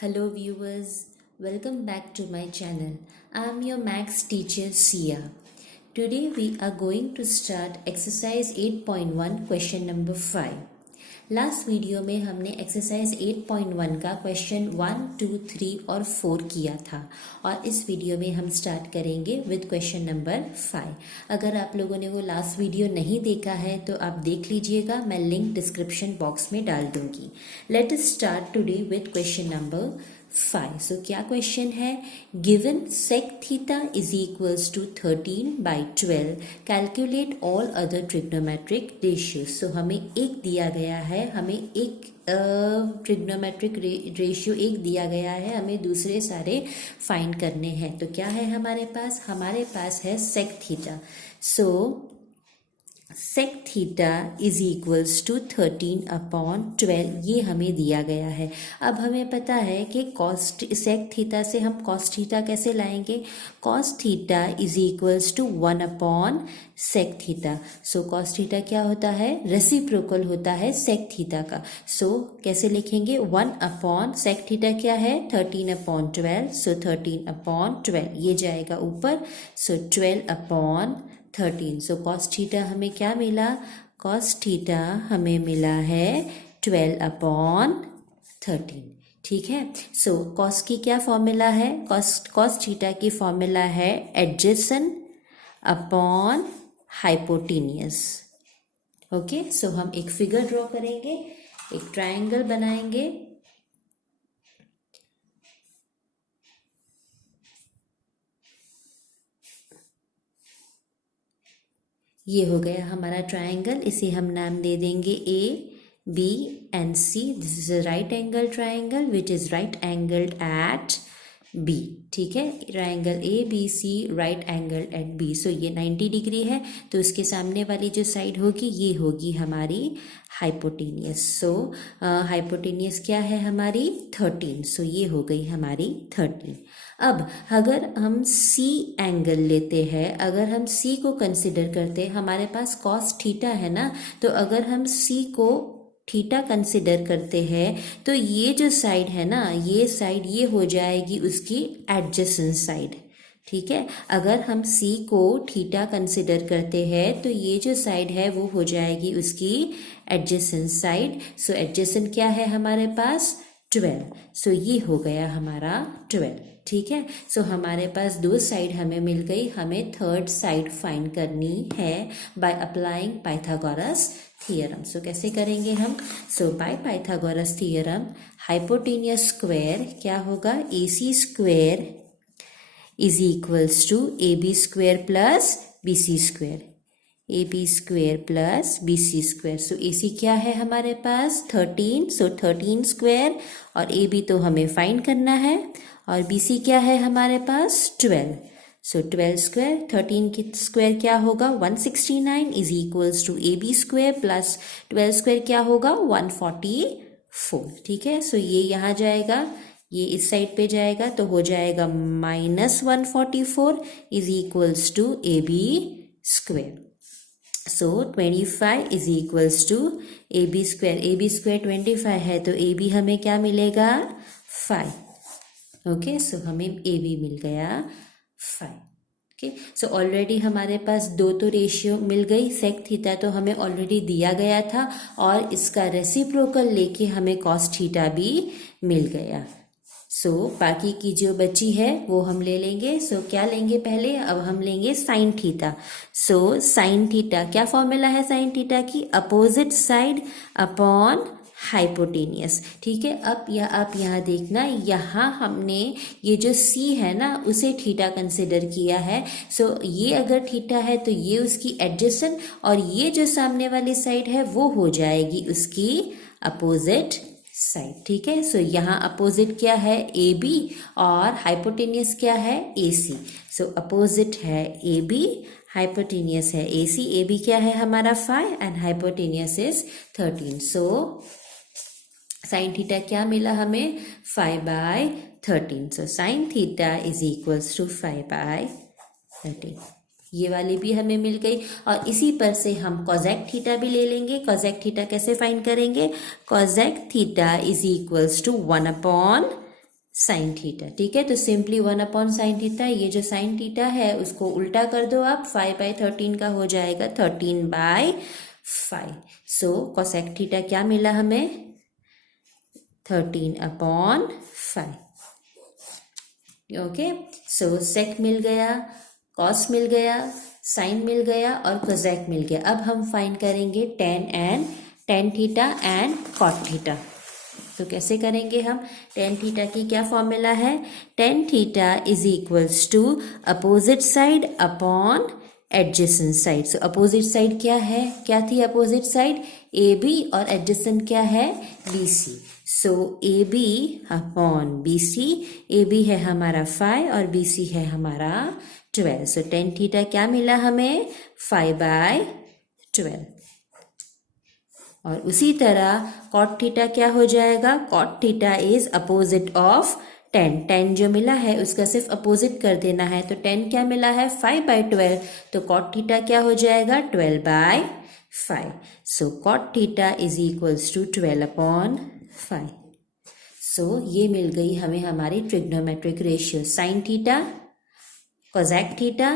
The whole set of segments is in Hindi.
Hello viewers, welcome back to my channel. I am your maths teacher Sia. Today we are going to start exercise 8.1 question number 5. Last video में हमने एक्सरसाइज 8.1 का क्वेश्चन 1, 2, 3 और 4 किया था और इस वीडियो में हम स्टार्ट करेंगे विद क्वेश्चन नंबर 5। अगर आप लोगों ने वो लास्ट वीडियो नहीं देखा है तो आप देख लीजिएगा, मैं लिंक डिस्क्रिप्शन बॉक्स में डाल दूंगी। Let us start today with question number 5। So क्या क्वेश्चन है? Given sec theta is equals to 13/12, calculate all other trigonometric ratios. So हमें एक दिया गया है, हमें एक ट्रिग्नोमेट्रिक रेशियो एक दिया गया है, हमें दूसरे सारे फाइंड करने हैं। तो क्या है हमारे पास है sec theta. So sec theta is equals to 13/12, ये हमें दिया गया है। अब हमें पता है कि sec थीटा से हम cos थीटा कैसे लाएंगे? cos theta is equals to 1/sec theta. So cos theta क्या होता है? रेसिप्रोकल होता है sec थीटा का। सो कैसे लिखेंगे? 1/sec थीटा क्या है? 13/12। सो 13/12 ये जाएगा ऊपर। सो 12/13। सो cos थीटा हमें क्या मिला? cos थीटा हमें मिला है 12/13। ठीक है। सो cos की क्या फॉर्मूला है? cos थीटा की फॉर्मूला है एडजेसेंट अपॉन हाइपोटेन्यूस। ओके, सो हम एक फिगर ड्रॉ करेंगे, एक ट्रायंगल बनाएंगे। ये हो गया हमारा ट्रायंगल, इसे हम नाम दे देंगे A B and C. This is a right angle triangle which is right angled at B. ठीक है, triangle A B C right angle at B. So ये 90 डिग्री है, तो उसके सामने वाली जो साइड होगी ये होगी हमारी हाइपोटेनियस। सो हाइपोटेनियस क्या है हमारी? 13। सो ये हो गई हमारी 13। अब अगर हम सी एंगल लेते हैं, अगर हम सी को कंसिडर करते हैं, हमारे पास cos थीटा है ना, तो अगर हम सी को थीटा कंसिडर करते हैं तो ये जो साइड है ना, ये साइड ये हो जाएगी उसकी एडजेसेंट साइड। ठीक है, अगर हम सी को थीटा कंसिडर करते हैं तो ये जो साइड है वो हो जाएगी उसकी एडजेसेंट साइड। सो एडजेसेंट क्या है हमारे पास? 12। सो ये हो गया हमारा 12। ठीक है, सो हमारे पास दो साइड हमें मिल गई, हमें थर्ड साइड फाइंड करनी है by applying Pythagoras theorem. So कैसे करेंगे हम? So by Pythagoras theorem hypotenuse square क्या होगा? AC square is equals to AB square plus BC square. AB square plus BC square. So AC क्या है हमारे पास? 13। सो 13 स्क्वायर और AB तो हमें फाइंड करना है, और BC क्या है हमारे पास? 12। सो 12 स्क्वायर, 13 की स्क्वायर क्या होगा? 169 is equals to AB square plus 12 square क्या होगा? 144। ठीक है, सो ये यहाँ जाएगा, ये इस साइड पे जाएगा, तो हो जाएगा -144 is equals to AB square. So 25 is equals to AB square. AB square 25 है, तो AB हमें क्या मिलेगा? 5। ओके, सो हमें AB मिल गया 5। ओके, सो ऑलरेडी हमारे पास दो तो रेशियो मिल गई। सेक थीटा तो हमें ऑलरेडी दिया गया था और इसका रेसिप्रोकल लेके हमें cos थीटा भी मिल गया। सो बाकी की जो बची है वो हम ले लेंगे। सो क्या लेंगे पहले? अब हम लेंगे साइन थीटा। सो साइन थीटा क्या फॉर्मूला है साइन थीटा की? Opposite side upon hypotenuse. ठीक है, अब आप यहाँ देखना, यहाँ हमने ये जो C है ना उसे थीटा कंसिडर किया है। सो ये अगर थीटा है तो ये उसकी एडजेसेंट, और ये जो सामने वाली साइड है वो हो जाएगी उसकी अपोजिट साइड। ठीक है, सो यहाँ अपोजिट क्या है? AB और हाइपोटेनियस क्या है? AC। सो अपोजिट है AB, हाइपोटेनियस है AC। AB क्या है हमारा? 5 and hypotenuse is 13। So sine theta क्या मिला हमें? 5/13। So sine theta is equals to 5/13। ये वाली भी हमें मिल गई, और इसी पर से हम कॉजेक थीटा भी ले लेंगे। कॉजेक थीटा कैसे फाइंड करेंगे? Cosec theta is equals to 1/√2 sine theta. ठीक है, तो सिंपली 1/sin थीटा, ये जो साइन थीटा है उसको उल्टा कर दो आप, 5/13 का हो जाएगा 13/5। सो कोसेक थीटा क्या मिला हमें? 13/5। ओके, सो सेक मिल गया, कॉस मिल गया, साइन मिल गया और कोसेक मिल गया। अब हम फाइंड करेंगे tan theta and cot theta. तो कैसे करेंगे हम? टेन थीटा की क्या फॉर्मूला है? Tan theta is equals to opposite side upon adjacent side. So opposite side क्या है? क्या थी अपोजिट साइड? ए बी, और एडजेसेंट क्या है? B C. So A B upon B C, A B है हमारा 5 और बी सी है हमारा 12। सो टेन थीटा क्या मिला हमें? 5/12। और उसी तरह कॉट थीटा क्या हो जाएगा? Cot theta is opposite of tan जो मिला है उसका सिर्फ अपोजिट कर देना है। तो 10 क्या मिला है? 5/12। तो कॉट थीटा क्या हो जाएगा? 12/5। So cot theta is equals to 12/5। So ये मिल गई हमें हमारी trigonometric ratio, sine theta, cosec theta,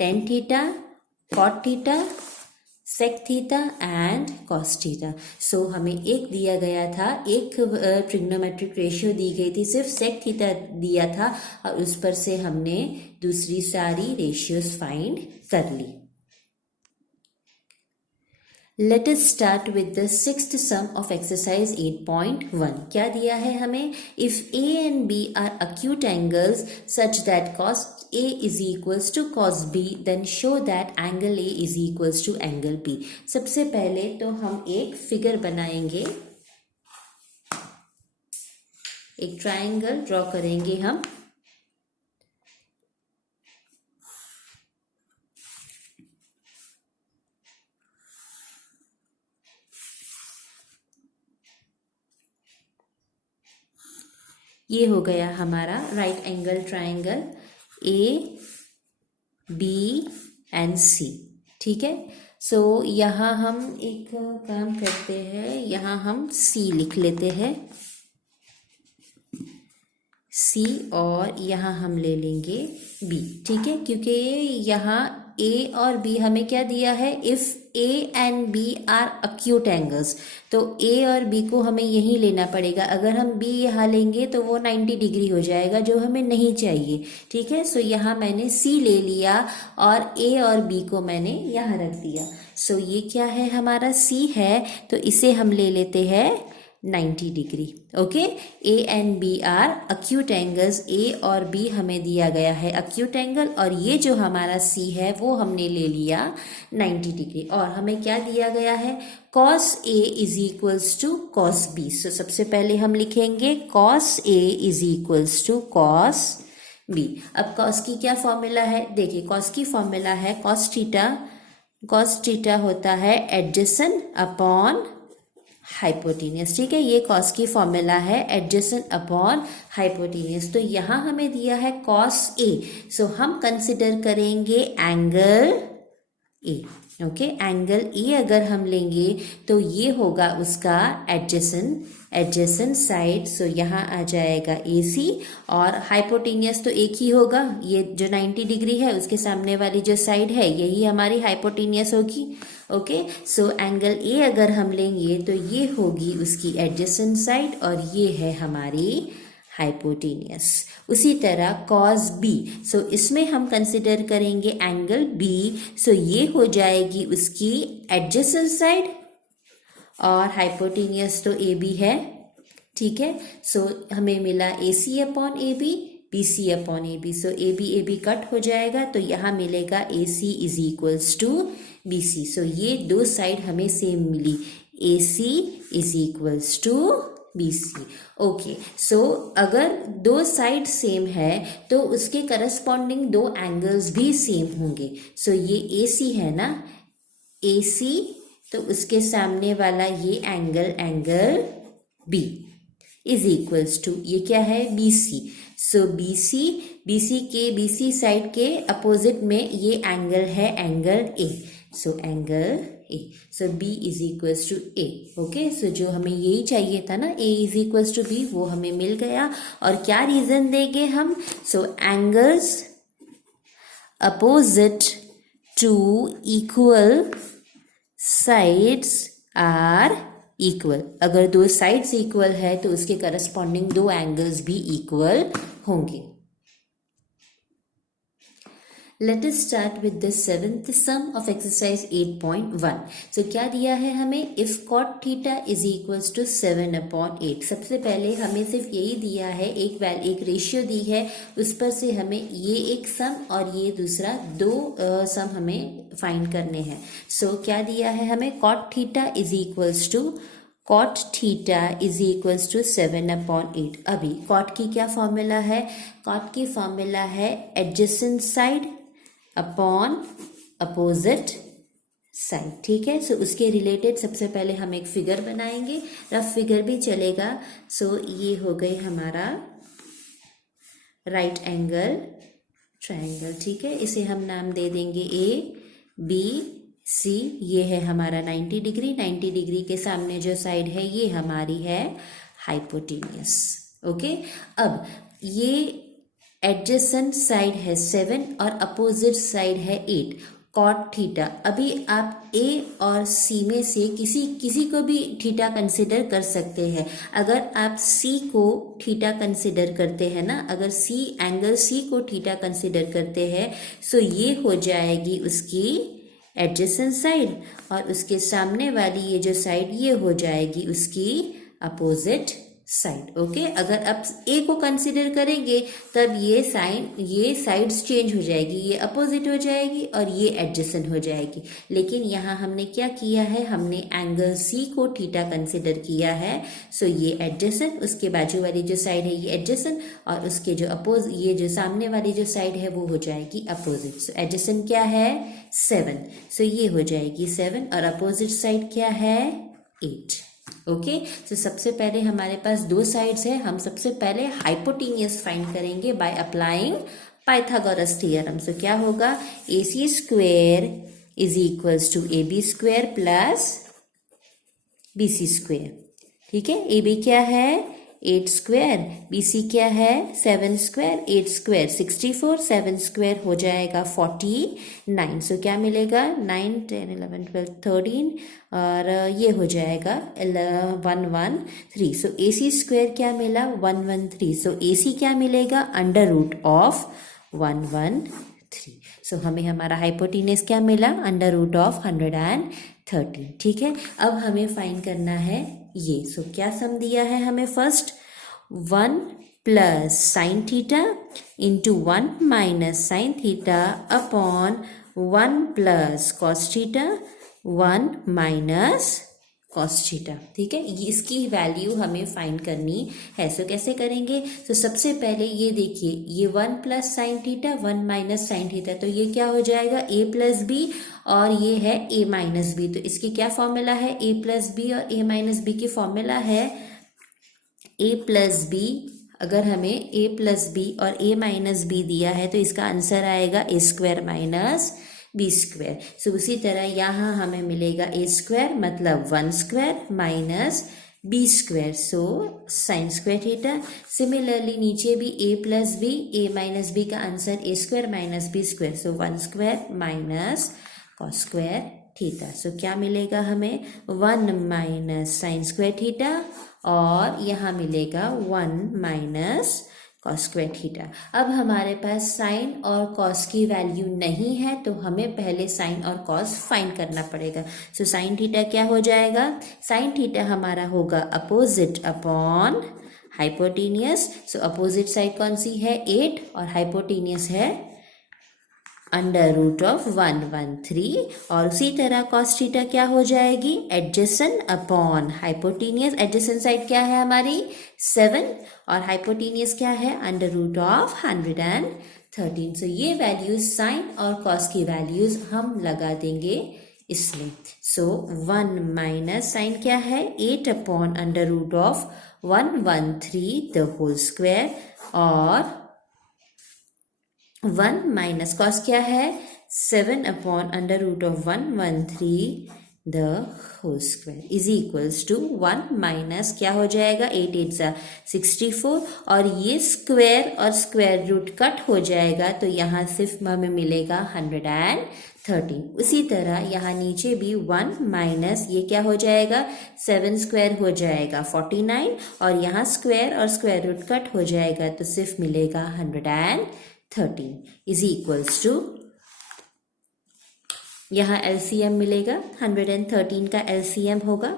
tan theta, cot theta, sec theta and cos theta. So हमें एक दिया गया था, एक ट्रिग्नोमेट्रिक रेशियो दी गई थी, सिर्फ सेक थीटा दिया था और उस पर से हमने दूसरी सारी रेशियोज फाइंड कर ली। Let us start with the sixth sum of exercise 8.1. क्या दिया है हमें? If A and B are acute angles such that cos A is equals to cos B, then show that angle A is equals to angle B. सबसे पहले तो हम एक फिगर बनाएंगे, एक ट्राइंगल ड्रॉ करेंगे हम। ये हो गया हमारा right angle triangle A B and C. ठीक है, सो यहाँ हम एक काम करते हैं, यहाँ हम सी लिख लेते हैं, सी, और यहाँ हम ले लेंगे बी। ठीक है, क्योंकि यहाँ ए और बी हमें क्या दिया है? If A and B are acute angles, तो ए और बी को हमें यहीं लेना पड़ेगा। अगर हम बी यहाँ लेंगे तो वो 90 डिग्री हो जाएगा, जो हमें नहीं चाहिए। ठीक है, सो यहाँ मैंने सी ले लिया और ए और बी को मैंने यहाँ रख दिया। सो ये क्या है? हमारा सी है, तो इसे हम ले लेते हैं 90 degree. Okay, A and B are acute angles, A और बी हमें दिया गया है अक्यूट एंगल, और ये जो हमारा सी है वो हमने ले लिया 90 डिग्री। और हमें क्या दिया गया है? cos A is equals to cos B। So सबसे पहले हम लिखेंगे cos A is equals to cos B। अब cos की क्या फॉर्मूला है? देखिए, cos की फॉर्मूला है cos थीटा होता है एडजेसेंट अपॉन हाइपोटेनियस। ठीक है, ये कॉस की फॉर्मूला है एडजेसेंट अपॉन हाइपोटेनियस। तो यहाँ हमें दिया है कॉस ए, सो हम कंसिडर करेंगे angle A. Okay, angle A अगर हम लेंगे तो ये होगा उसका एडजेसेंट साइड। सो यहाँ आ जाएगा ए सी, और हाइपोटेनियस तो एक ही होगा, ये जो 90 डिग्री है उसके सामने वाली जो साइड है यही हमारी हाइपोटेनियस होगी। ओके, सो एंगल ए अगर हम लेंगे तो ये होगी उसकी एडजेसेंट साइड और ये है हमारी हाइपोटेनियस। उसी तरह कॉस बी, सो इसमें हम कंसिडर करेंगे एंगल बी, सो ये हो जाएगी उसकी एडजेसेंट साइड और हाइपोटेनियस तो ए बी है। ठीक है, सो हमें मिला A C upon A B C upon A B. So A B cut हो जाएगा, तो यहाँ मिलेगा A C is equals to B C. So ये दो साइड हमें सेम मिली, A C is equals to B C. Okay, so अगर दो साइड सेम है तो उसके करस्पॉन्डिंग दो एंगल्स भी सेम होंगे। सो ये ए सी है ना, ए सी, तो उसके सामने वाला ये angle B is equals to, ये क्या है? B C. So B C side के अपोजिट में ये एंगल है angle A. So angle A. So B is equals to A. Okay, so जो हमें यही चाहिए था ना, A is equals to B, वो हमें मिल गया। और क्या रीजन देंगे हम? So angles opposite to equal sides are equal. अगर दो साइड्स इक्वल है तो उसके करस्पॉन्डिंग दो एंगल्स भी इक्वल होंगे। Let us start with the seventh sum of exercise 8.1. So क्या दिया है हमें? If cot theta is equals to 7/8. सबसे पहले हमें सिर्फ यही दिया है, एक रेशियो दी है, उस पर से हमें ये एक सम और ये दूसरा दो सम हमें फाइंड करने हैं। So क्या दिया है हमें? cot theta is equals to 7/8। अभी cot की क्या फॉर्मूला है? cot की फॉर्मूला है adjacent side upon opposite side. ठीक है, सो उसके रिलेटेड सबसे पहले हम एक फिगर बनाएंगे, रफ फिगर भी चलेगा। सो ये हो गई हमारा राइट एंगल ट्रायंगल। ठीक है, इसे हम नाम दे देंगे ए बी सी। ये है हमारा 90 डिग्री, 90 डिग्री के सामने जो साइड है ये हमारी है हाइपोटेन्यूस। ओके, अब ये एडजेसेंट साइड है 7 और अपोजिट साइड है 8। कॉट थीटा, अभी आप ए और सी में से किसी को भी थीटा कंसिडर कर सकते हैं। अगर आप सी को थीटा कंसिडर करते हैं ना, अगर सी एंगल सी को थीटा कंसिडर करते हैं, सो ये हो जाएगी उसकी एडजेसेंट साइड, और उसके सामने वाली ये जो साइड ये हो जाएगी उसकी अपोजिट साइड। ओके, अगर आप ए को कंसिडर करेंगे तब ये साइड्स चेंज हो जाएगी, ये अपोजिट हो जाएगी और ये एडजेसेंट हो जाएगी। लेकिन यहाँ हमने क्या किया है? हमने एंगल सी को थीटा कंसिडर किया है। सो ये एडजेसेंट, उसके बाजू वाली जो साइड है ये एडजेसेंट, और उसके जो ये जो सामने वाली जो साइड है वो हो जाएगी अपोजिट। सो एडजेसेंट क्या है? 7। सो ये हो जाएगी 7 और अपोजिट साइड क्या है? 8। ओके, तो सबसे पहले हमारे पास दो साइड्स है, हम सबसे पहले हाइपोटेन्यूस फाइंड करेंगे by applying Pythagoras theorem. So क्या होगा? AC square is equals to AB square plus BC square. ठीक है, AB क्या है? 8 स्क्वायर, BC क्या है? 7 स्क्वायर, 8 स्क्वायर 64, 7 स्क्वायर हो जाएगा 49। सो क्या मिलेगा? 9 10 11 12 13 और ये हो जाएगा 113। सो AC स्क्वायर क्या मिला? 113। सो AC क्या मिलेगा? Under root of 113। सो हमें हमारा हाइपोटेन्यूस क्या मिला? Under root of 113। ठीक है, अब हमें फाइंड करना है ये। सो क्या सम दिया है हमें? First 1 plus sine theta into 1 minus sine theta upon 1 plus cos theta 1 minus cos theta. ठीक है, इसकी वैल्यू हमें फाइंड करनी है। सो कैसे करेंगे? तो सबसे पहले ये देखिए, ये 1 plus sine theta 1 minus sine theta, तो ये क्या हो जाएगा? a प्लस बी, और ये है a माइनस बी। तो इसकी क्या फॉर्मूला है? a प्लस बी और a माइनस बी की फॉर्मूला है a प्लस बी। अगर हमें a प्लस बी और a माइनस बी दिया है तो इसका आंसर आएगा a square minus b square. So उसी तरह यहाँ हमें मिलेगा a स्क्वायर मतलब 1 square minus b square, so sine square theta. Similarly नीचे भी a plus b, a minus b का answer a square minus b square, so 1 square minus cos square theta. So क्या मिलेगा हमें? 1 माइनस साइन स्क्वायर थीटा, और यहाँ मिलेगा 1 माइनस कॉस स्क्वायर थीटा। अब हमारे पास साइन और कॉस की वैल्यू नहीं है, तो हमें पहले साइन और कॉस फाइंड करना पड़ेगा। सो साइन थीटा क्या हो जाएगा? साइन थीटा हमारा होगा अपोजिट अपॉन हाइपोटेन्यूस। सो अपोजिट साइड कौन सी है? 8, और हाइपोटेन्यूस है अंडर रूट ऑफ 113। और उसी तरह कॉस थीटा क्या हो जाएगी? Adjacent upon hypotenuse. Adjacent side क्या है हमारी? 7, और हाइपोटेन्यूस क्या है? Under root of 113। सो ये वैल्यूज साइन और कॉस की वैल्यूज हम लगा देंगे इसमें। सो 1 माइनस साइन क्या है? 8 upon under root of 113 the whole square, और 1 माइनस कॉस क्या है? 7 upon under root of 113 the whole square is equals to 1 minus क्या हो जाएगा 8 8 सा 64 और ये स्क्वायर और स्क्वायर रूट कट हो जाएगा तो यहाँ सिर्फ हमें मिलेगा 113। उसी तरह यहाँ नीचे भी 1 माइनस ये क्या हो जाएगा 7 स्क्वायर हो जाएगा 49 और यहाँ स्क्वायर और स्क्वायर रूट कट हो जाएगा तो सिर्फ मिलेगा 113 इज इक्वल्स टू यहाँ एलसीएम मिलेगा 113 का एलसीएम होगा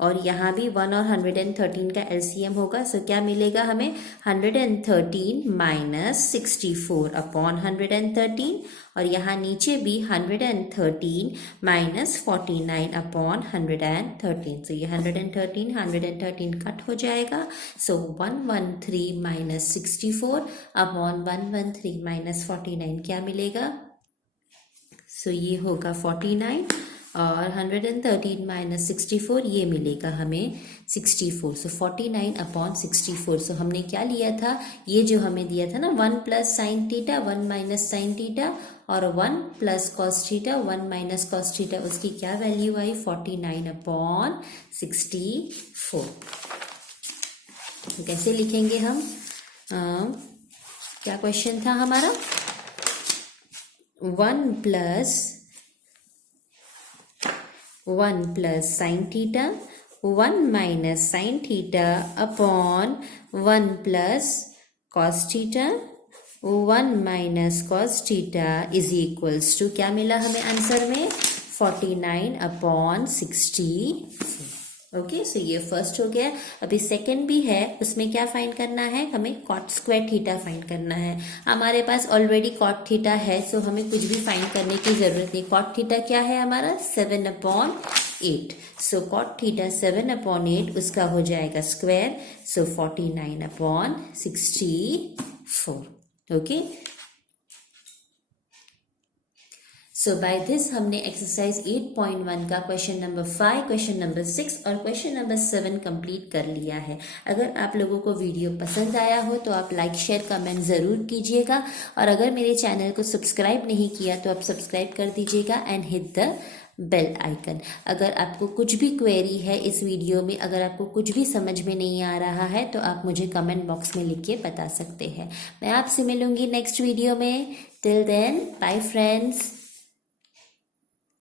और यहाँ भी 1 और 113 का एलसीएम होगा। सो क्या मिलेगा हमें 113 माइनस 64 अपॉन 113 और यहाँ नीचे भी 113 माइनस 49 अपॉन 113। सो ये 113 कट हो जाएगा। सो 113 माइनस 64 अपॉन 113 माइनस 49 क्या मिलेगा। सो ये होगा 49 और 113 माइनस 64 ये मिलेगा हमें 64। सो 49 अपॉन 64। सो हमने क्या लिया था, ये जो हमें दिया था ना 1 plus sine theta 1 minus sine theta और 1 plus cos theta 1 minus cos theta, उसकी क्या वैल्यू आई 49 अपॉन 64। कैसे लिखेंगे हम, क्या क्वेश्चन था हमारा 1 plus sine theta 1 minus sine theta upon 1 plus cos theta 1 minus cos theta is equals to क्या मिला हमें आंसर में 49 अपॉन 64। ओके, सो ये फर्स्ट हो गया। अभी सेकंड भी है, उसमें क्या फाइंड करना है, हमें कॉट स्क्वायर थीटा फाइंड करना है। हमारे पास ऑलरेडी कॉट थीटा है, सो हमें कुछ भी फाइंड करने की जरूरत नहीं। कॉट थीटा क्या है हमारा 7 upon 8। So cot theta 7 upon 8 उसका हो जाएगा square, so 49 upon 64। Okay, so by this हमने एक्सरसाइज 8.1 का क्वेश्चन नंबर 5, क्वेश्चन नंबर 6 और क्वेश्चन नंबर 7 कंप्लीट कर लिया है। अगर आप लोगों को वीडियो पसंद आया हो तो आप लाइक शेयर कमेंट ज़रूर कीजिएगा और अगर मेरे चैनल को सब्सक्राइब नहीं किया तो आप सब्सक्राइब कर दीजिएगा and hit the bell icon. अगर आपको कुछ भी क्वेरी है इस वीडियो में, अगर आपको कुछ भी समझ में नहीं आ रहा है तो आप मुझे कमेंट बॉक्स में लिख के बता सकते हैं। मैं आपसे मिलूंगी नेक्स्ट वीडियो में। Till then bye friends.